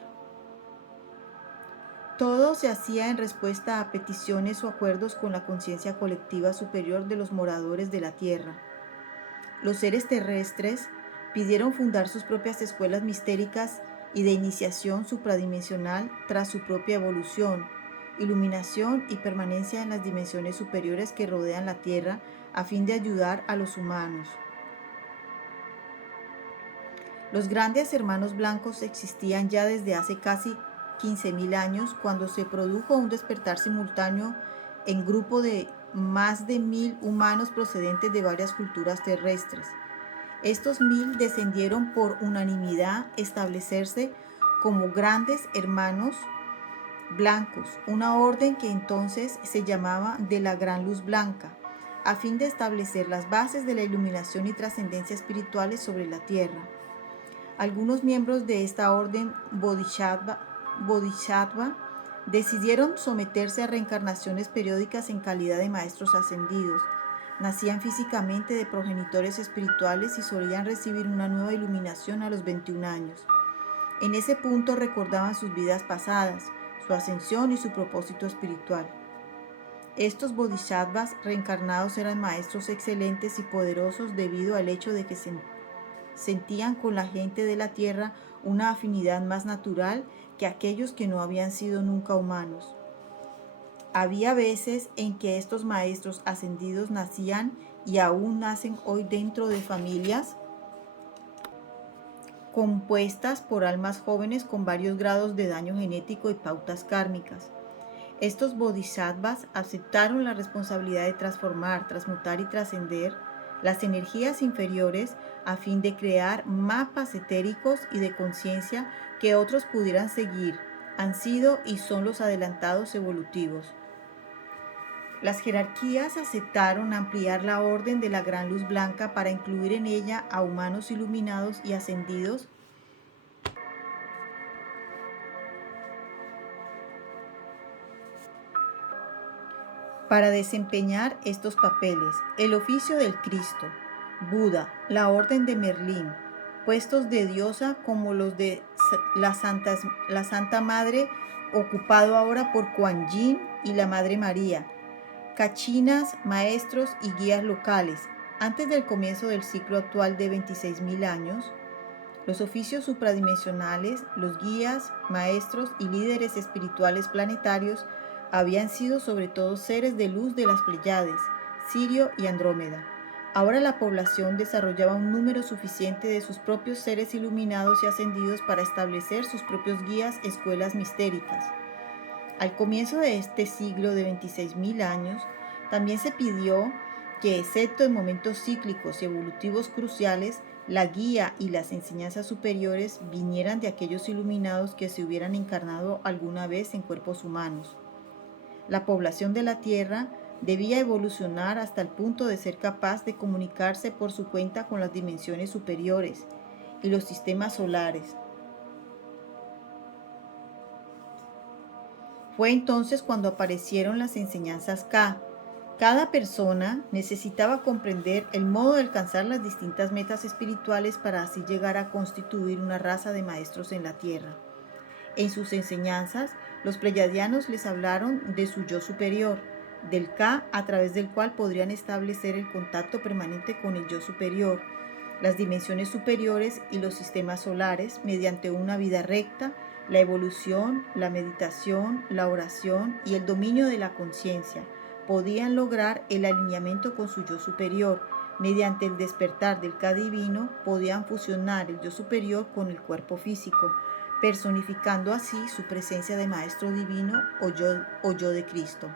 Todo se hacía en respuesta a peticiones o acuerdos con la conciencia colectiva superior de los moradores de la Tierra. Los seres terrestres pidieron fundar sus propias escuelas mistéricas y de iniciación supradimensional tras su propia evolución, iluminación y permanencia en las dimensiones superiores que rodean la Tierra a fin de ayudar a los humanos. Los grandes hermanos blancos existían ya desde hace casi 15.000 años, cuando se produjo un despertar simultáneo en grupo de más de 1.000 humanos procedentes de varias culturas terrestres. Estos 1000 descendieron por unanimidad establecerse como grandes hermanos blancos, una orden que entonces se llamaba de la Gran Luz Blanca, a fin de establecer las bases de la iluminación y trascendencia espirituales sobre la tierra. Algunos miembros de esta orden Bodhisattva decidieron someterse a reencarnaciones periódicas en calidad de maestros ascendidos. Nacían físicamente de progenitores espirituales y solían recibir una nueva iluminación a los 21 años. En ese punto recordaban sus vidas pasadas, su ascensión y su propósito espiritual. Estos bodhisattvas reencarnados eran maestros excelentes y poderosos debido al hecho de que sentían con la gente de la tierra una afinidad más natural que aquellos que no habían sido nunca humanos. Había veces en que estos maestros ascendidos nacían y aún nacen hoy dentro de familias compuestas por almas jóvenes con varios grados de daño genético y pautas kármicas. Estos bodhisattvas aceptaron la responsabilidad de transformar, transmutar y trascender las energías inferiores a fin de crear mapas etéricos y de conciencia que otros pudieran seguir. Han sido y son los adelantados evolutivos. Las jerarquías aceptaron ampliar la orden de la Gran Luz Blanca para incluir en ella a humanos iluminados y ascendidos para desempeñar estos papeles: el oficio del Cristo, Buda, la orden de Merlín, puestos de diosa como los de la Santa Madre, ocupado ahora por Kuan Yin y la Madre María, cachinas, maestros y guías locales. Antes del comienzo del ciclo actual de 26.000 años, los oficios supradimensionales, los guías, maestros y líderes espirituales planetarios habían sido sobre todo seres de luz de las Pléyades, Sirio y Andrómeda. Ahora la población desarrollaba un número suficiente de sus propios seres iluminados y ascendidos para establecer sus propios guías, escuelas mistéricas. Al comienzo de este siglo de 26.000 años, también se pidió que, excepto en momentos cíclicos y evolutivos cruciales, la guía y las enseñanzas superiores vinieran de aquellos iluminados que se hubieran encarnado alguna vez en cuerpos humanos. La población de la Tierra debía evolucionar hasta el punto de ser capaz de comunicarse por su cuenta con las dimensiones superiores y los sistemas solares. Fue entonces cuando aparecieron las enseñanzas K. Cada persona necesitaba comprender el modo de alcanzar las distintas metas espirituales para así llegar a constituir una raza de maestros en la tierra. En sus enseñanzas, los pleyadianos les hablaron de su yo superior, del K a través del cual podrían establecer el contacto permanente con el yo superior, las dimensiones superiores y los sistemas solares mediante una vida recta, la evolución, la meditación, la oración y el dominio de la conciencia. Podían lograr el alineamiento con su yo superior. Mediante el despertar del K divino, podían fusionar el yo superior con el cuerpo físico, personificando así su presencia de Maestro Divino o yo de Cristo.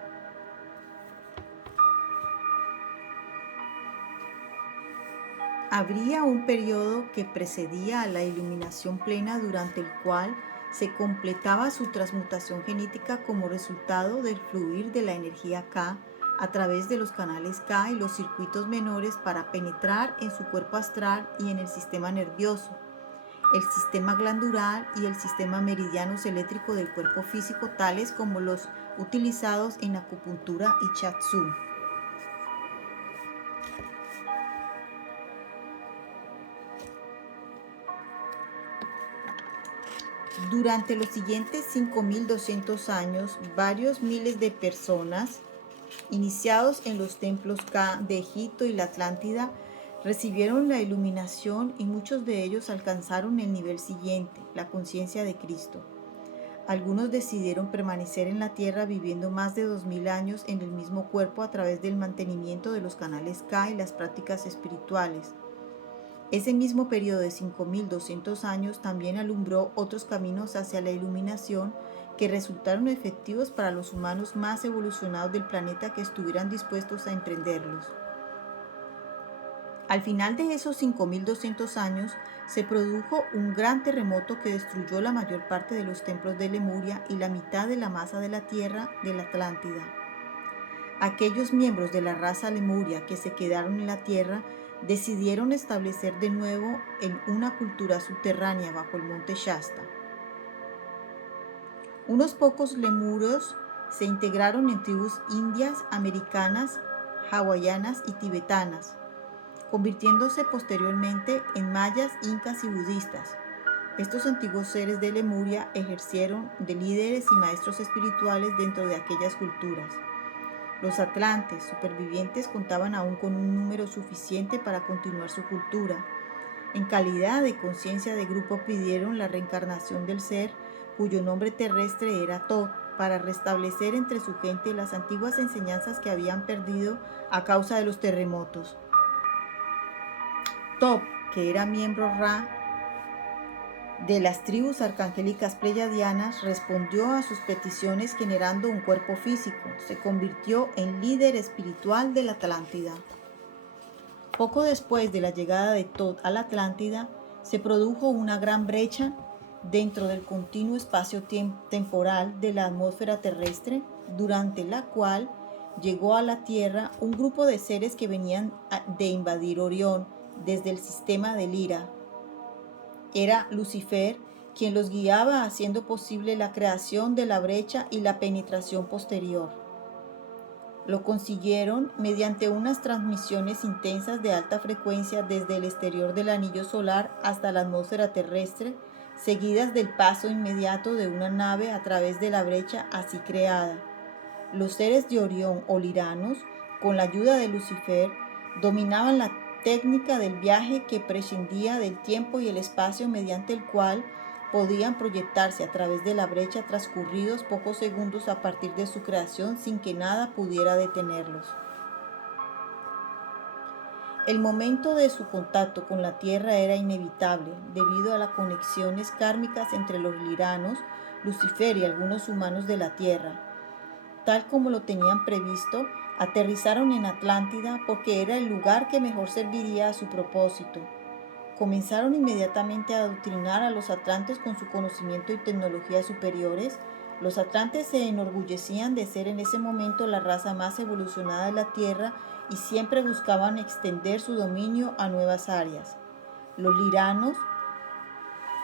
Habría un periodo que precedía a la iluminación plena durante el cual se completaba su transmutación genética como resultado del fluir de la energía K a través de los canales K y los circuitos menores para penetrar en su cuerpo astral y en el sistema nervioso, el sistema glandular y el sistema meridianos eléctrico del cuerpo físico, tales como los utilizados en acupuntura y Shiatsu. Durante los siguientes 5.200 años, varios miles de personas, iniciados en los templos K de Egipto y la Atlántida, recibieron la iluminación y muchos de ellos alcanzaron el nivel siguiente, la conciencia de Cristo. Algunos decidieron permanecer en la tierra viviendo más de 2.000 años en el mismo cuerpo a través del mantenimiento de los canales K y las prácticas espirituales. Ese mismo periodo de 5.200 años también alumbró otros caminos hacia la iluminación que resultaron efectivos para los humanos más evolucionados del planeta que estuvieran dispuestos a emprenderlos. Al final de esos 5200 años, se produjo un gran terremoto que destruyó la mayor parte de los templos de Lemuria y la mitad de la masa de la tierra de la Atlántida. Aquellos miembros de la raza lemuria que se quedaron en la tierra decidieron establecer de nuevo en una cultura subterránea bajo el monte Shasta. Unos pocos lemurios se integraron en tribus indias, americanas, hawaianas y tibetanas, convirtiéndose posteriormente en mayas, incas y budistas. Estos antiguos seres de Lemuria ejercieron de líderes y maestros espirituales dentro de aquellas culturas. Los atlantes supervivientes contaban aún con un número suficiente para continuar su cultura. En calidad de conciencia de grupo pidieron la reencarnación del ser cuyo nombre terrestre era Thoth, para restablecer entre su gente las antiguas enseñanzas que habían perdido a causa de los terremotos. Thoth, que era miembro Ra de las tribus arcangélicas pleyadianas, respondió a sus peticiones generando un cuerpo físico. Se convirtió en líder espiritual de la Atlántida. Poco después de la llegada de Thoth a la Atlántida, se produjo una gran brecha dentro del continuo espacio temporal de la atmósfera terrestre, durante la cual llegó a la Tierra un grupo de seres que venían de invadir Orión desde el sistema de Lira. Era Lucifer quien los guiaba, haciendo posible la creación de la brecha y la penetración posterior. Lo consiguieron mediante unas transmisiones intensas de alta frecuencia desde el exterior del anillo solar hasta la atmósfera terrestre, seguidas del paso inmediato de una nave a través de la brecha así creada. Los seres de Orión o liranos, con la ayuda de Lucifer, dominaban la técnica del viaje que prescindía del tiempo y el espacio, mediante el cual podían proyectarse a través de la brecha transcurridos pocos segundos a partir de su creación sin que nada pudiera detenerlos. El momento de su contacto con la Tierra era inevitable debido a las conexiones kármicas entre los liranos, Lucifer y algunos humanos de la Tierra. Tal como lo tenían previsto, aterrizaron en Atlántida porque era el lugar que mejor serviría a su propósito. Comenzaron inmediatamente a adoctrinar a los atlantes con su conocimiento y tecnologías superiores. Los atlantes se enorgullecían de ser en ese momento la raza más evolucionada de la Tierra y siempre buscaban extender su dominio a nuevas áreas. Los liranos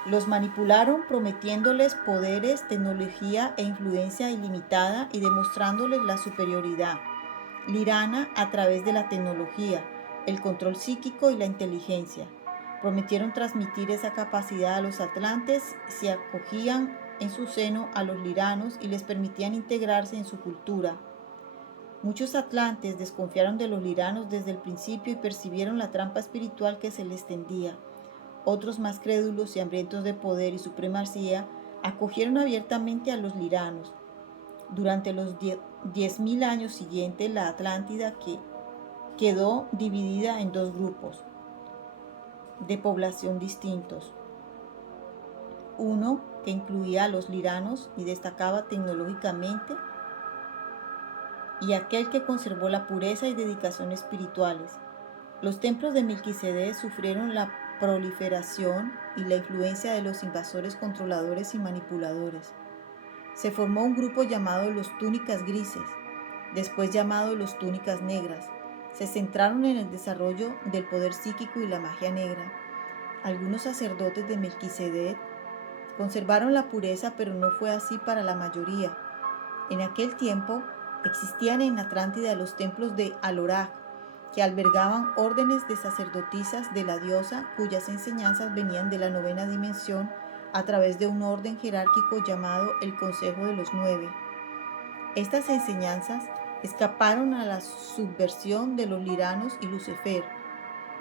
los manipularon prometiéndoles poderes, tecnología e influencia ilimitada y demostrándoles la superioridad lirana a través de la tecnología, el control psíquico y la inteligencia. Prometieron transmitir esa capacidad a los atlantes si acogían en su seno a los liranos y les permitían integrarse en su cultura. Muchos atlantes desconfiaron de los liranos desde el principio y percibieron la trampa espiritual que se les tendía. Otros, más crédulos y hambrientos de poder y supremacía, acogieron abiertamente a los liranos. Durante los 10.000 años siguientes, la Atlántida quedó dividida en dos grupos de población distintos. Uno que incluía a los liranos y destacaba tecnológicamente, y aquel que conservó la pureza y dedicación espirituales. Los templos de Melquisedec sufrieron la proliferación y la influencia de los invasores, controladores y manipuladores. Se formó un grupo llamado los túnicas grises, después llamado los túnicas negras. Se centraron en el desarrollo del poder psíquico y la magia negra. Algunos sacerdotes de Melquisedec conservaron la pureza, pero no fue así para la mayoría. En aquel tiempo existían en Atlántida los templos de Alorak, que albergaban órdenes de sacerdotisas de la diosa, cuyas enseñanzas venían de la novena dimensión a través de un orden jerárquico llamado el Consejo de los Nueve. Estas enseñanzas escaparon a la subversión de los liranos y Lucifer.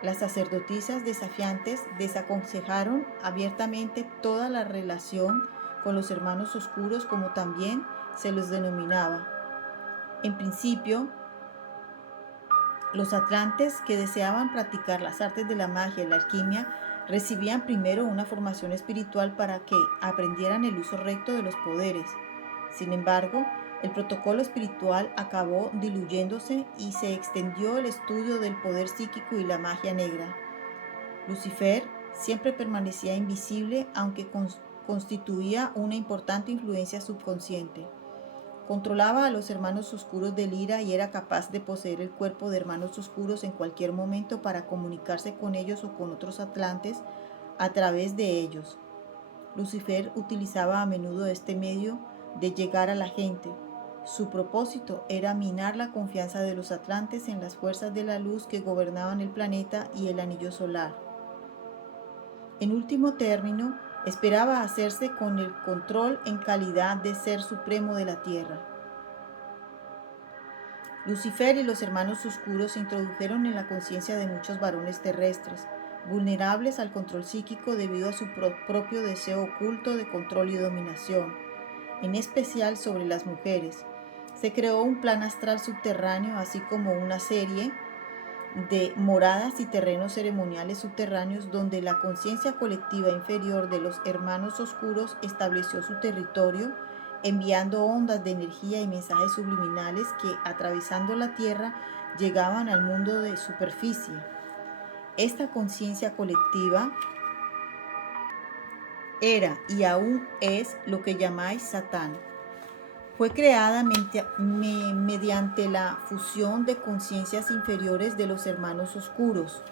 Las sacerdotisas desafiantes desaconsejaron abiertamente toda la relación con los hermanos oscuros, como también se los denominaba. En principio, los atlantes que deseaban practicar las artes de la magia y la alquimia recibían primero una formación espiritual para que aprendieran el uso recto de los poderes. Sin embargo, El protocolo espiritual acabó diluyéndose y se extendió el estudio del poder psíquico y la magia negra. Lucifer siempre permanecía invisible, aunque constituía una importante influencia subconsciente. Controlaba a los hermanos oscuros de Lira y era capaz de poseer el cuerpo de hermanos oscuros en cualquier momento para comunicarse con ellos o con otros atlantes a través de ellos. Lucifer utilizaba a menudo este medio de llegar a la gente. Su propósito era minar la confianza de los atlantes en las fuerzas de la luz que gobernaban el planeta y el anillo solar. En último término, esperaba hacerse con el control en calidad de ser supremo de la Tierra. Lucifer y los hermanos oscuros se introdujeron en la conciencia de muchos varones terrestres, vulnerables al control psíquico debido a su propio deseo oculto de control y dominación, en especial sobre las mujeres. Se creó un plan astral subterráneo, así como una serie de moradas y terrenos ceremoniales subterráneos donde la conciencia colectiva inferior de los hermanos oscuros estableció su territorio, enviando ondas de energía y mensajes subliminales que, atravesando la Tierra, llegaban al mundo de superficie. Esta conciencia colectiva era y aún es lo que llamáis Satán. Fue creada mediante la fusión de conciencias inferiores de los hermanos oscuros.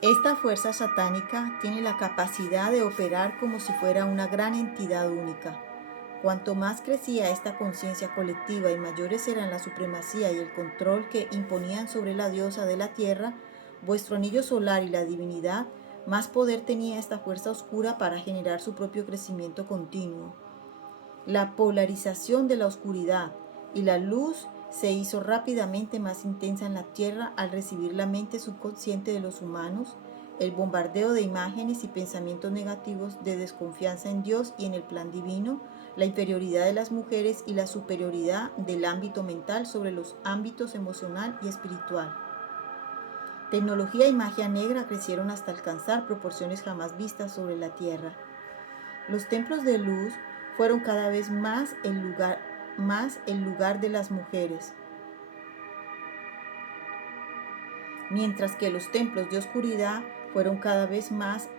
Esta fuerza satánica tiene la capacidad de operar como si fuera una gran entidad única. Cuanto más crecía esta conciencia colectiva y mayores eran la supremacía y el control que imponían sobre la diosa de la tierra, vuestro anillo solar y la divinidad, más poder tenía esta fuerza oscura para generar su propio crecimiento continuo. La polarización de la oscuridad y la luz se hizo rápidamente más intensa en la tierra al recibir la mente subconsciente de los humanos, el bombardeo de imágenes y pensamientos negativos de desconfianza en Dios y en el plan divino, la inferioridad de las mujeres y la superioridad del ámbito mental sobre los ámbitos emocional y espiritual. Tecnología y magia negra crecieron hasta alcanzar proporciones jamás vistas sobre la tierra. Los templos de luz fueron cada vez más el lugar de las mujeres, mientras que los templos de oscuridad fueron cada vez más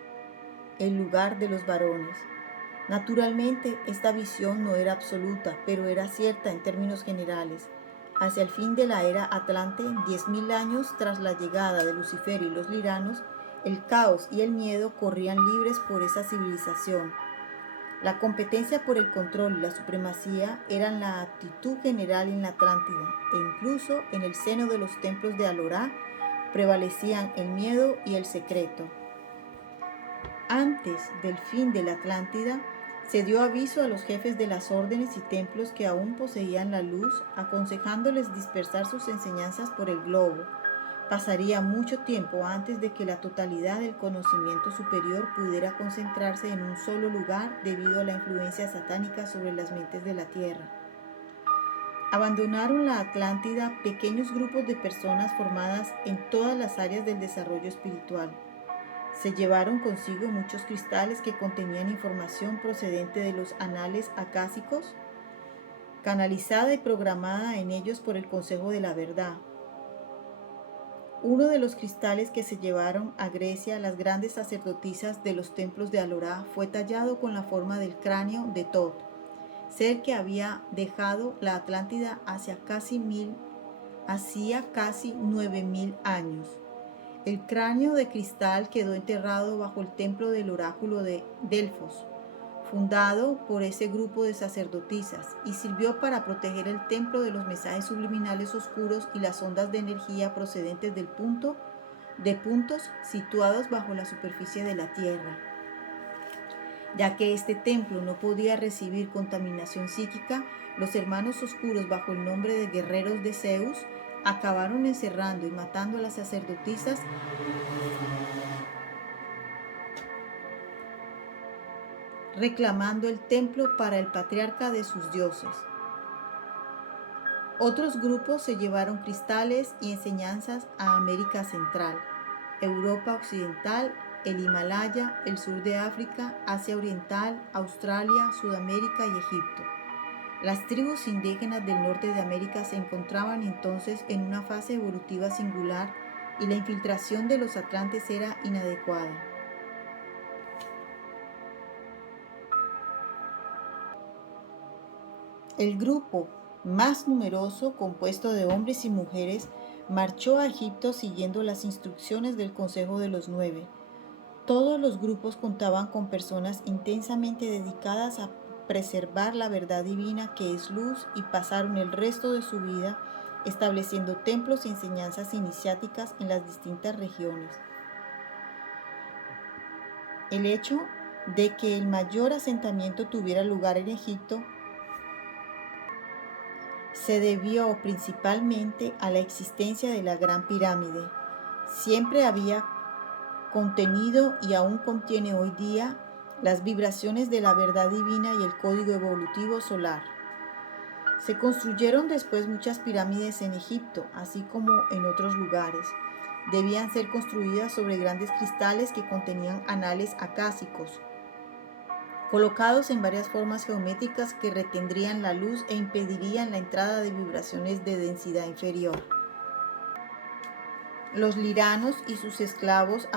el lugar de los varones. Naturalmente, esta visión no era absoluta, pero era cierta en términos generales. Hacia el fin de la era Atlante, 10.000 años tras la llegada de Lucifer y los liranos, el caos y el miedo corrían libres por esa civilización. La competencia por el control y la supremacía eran la actitud general en la Atlántida, e incluso en el seno de los templos de Alorá prevalecían el miedo y el secreto. Antes del fin de la Atlántida, se dio aviso a los jefes de las órdenes y templos que aún poseían la luz, aconsejándoles dispersar sus enseñanzas por el globo. Pasaría mucho tiempo antes de que la totalidad del conocimiento superior pudiera concentrarse en un solo lugar debido a la influencia satánica sobre las mentes de la Tierra. Abandonaron la Atlántida pequeños grupos de personas formadas en todas las áreas del desarrollo espiritual. Se llevaron consigo muchos cristales que contenían información procedente de los anales acásicos, canalizada y programada en ellos por el Consejo de la Verdad. Uno de los cristales que se llevaron a Grecia las grandes sacerdotisas de los templos de Alorá fue tallado con la forma del cráneo de Tot, ser que había dejado la Atlántida hacía casi 9.000 años. El cráneo de cristal quedó enterrado bajo el templo del oráculo de Delfos, fundado por ese grupo de sacerdotisas, y sirvió para proteger el templo de los mensajes subliminales oscuros y las ondas de energía procedentes de puntos situados bajo la superficie de la tierra. Ya que este templo no podía recibir contaminación psíquica, los hermanos oscuros, bajo el nombre de guerreros de Zeus, acabaron encerrando y matando a las sacerdotisas reclamando el templo para el patriarca de sus dioses. Otros grupos se llevaron cristales y enseñanzas a América Central, Europa Occidental el Himalaya, el sur de África, Asia Oriental, Australia, Sudamérica y Egipto. Las tribus indígenas del norte de América se encontraban entonces en una fase evolutiva singular y la infiltración de los atlantes era inadecuada. El grupo más numeroso, compuesto de hombres y mujeres, marchó a Egipto siguiendo las instrucciones del Consejo de los Nueve. Todos los grupos contaban con personas intensamente dedicadas a preservar la verdad divina que es luz y pasaron el resto de su vida estableciendo templos y enseñanzas iniciáticas en las distintas regiones. El hecho de que el mayor asentamiento tuviera lugar en Egipto se debió principalmente a la existencia de la Gran Pirámide. Siempre había contenido y aún contiene hoy día las vibraciones de la verdad divina y el código evolutivo solar. Se construyeron después muchas pirámides en Egipto, así como en otros lugares. Debían ser construidas sobre grandes cristales que contenían anales acásicos, colocados en varias formas geométricas que retendrían la luz e impedirían la entrada de vibraciones de densidad inferior. Los liranos y sus esclavos